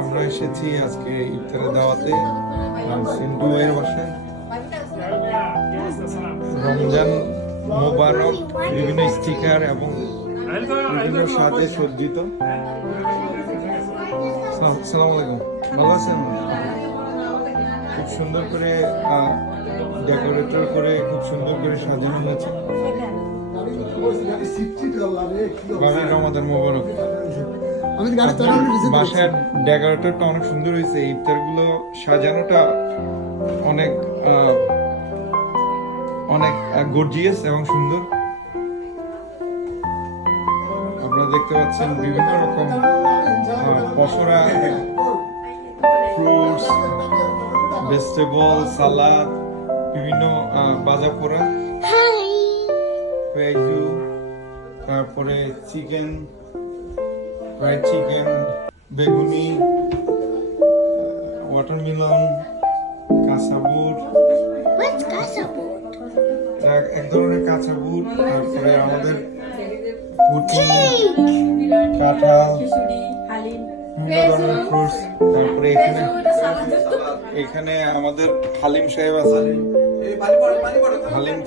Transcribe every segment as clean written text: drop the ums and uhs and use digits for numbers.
আমরা এসেছি আজকে ইফতারের দাওয়াতে সিন্টু এর বাসায়। রমজান মোবারক, বিভিন্ন স্টিকার এবং বিভিন্ন সাথে সজ্জিত। আসসালামু আলাইকুম, ভালো আছেন? খুব সুন্দর করে ডেকোরেটর করে খুব সুন্দর করে সাজানো হয়েছে। রমাদান মোবারক। বাসার ডেকোরেটরটা অনেক সুন্দর হয়েছে। ইফতার গুলো সাজানোটা অনেক অনেক গর্জিয়াস এবং সুন্দর। আপনারা দেখতে পাচ্ছেন বিভিন্ন রকম পসরা, ফ্রুটস, ভেজিটেবল, সালাদ, বিভিন্ন ভাজা পোড়া, পেঁয়াজু, তারপরে চিকেন, ফ্রাইড চিকেন, বেগুনি, ওয়াটারমেলন, কাঁচা বুট, এক ধরনের কাঁচা বুট, তারপরে আমাদের পুটি, কাঁঠাল, বিভিন্ন ধরনের ফ্রুটস। তারপরে এখানে আমাদের হালিম সাহেব আছে। হালিম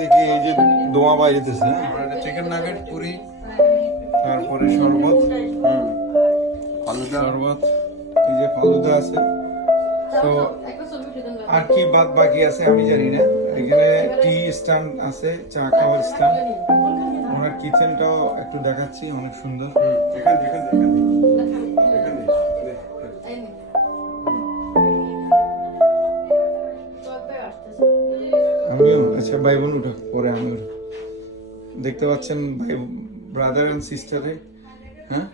থেকে এই যে দোয়া বাইরেতেছে, চিকেন নাগেট, পুরি, তারপরে শরবত, এই যে ফালুদা আছে। তো আর কি বাদ বাকি আছে আমি জানি না। এখানে টি স্ট্যান্ড আছে, চা খাওয়ার স্ট্যান্ড। ওনার কিচেনটাও একটু দেখাচ্ছি, অনেক সুন্দর। আমিও আচ্ছা ভাই বোন উঠো, পরে আমি উঠো। দেখতে পাচ্ছেন ভাই, ব্রাদার এন্ড সিস্টারে। হ্যাঁ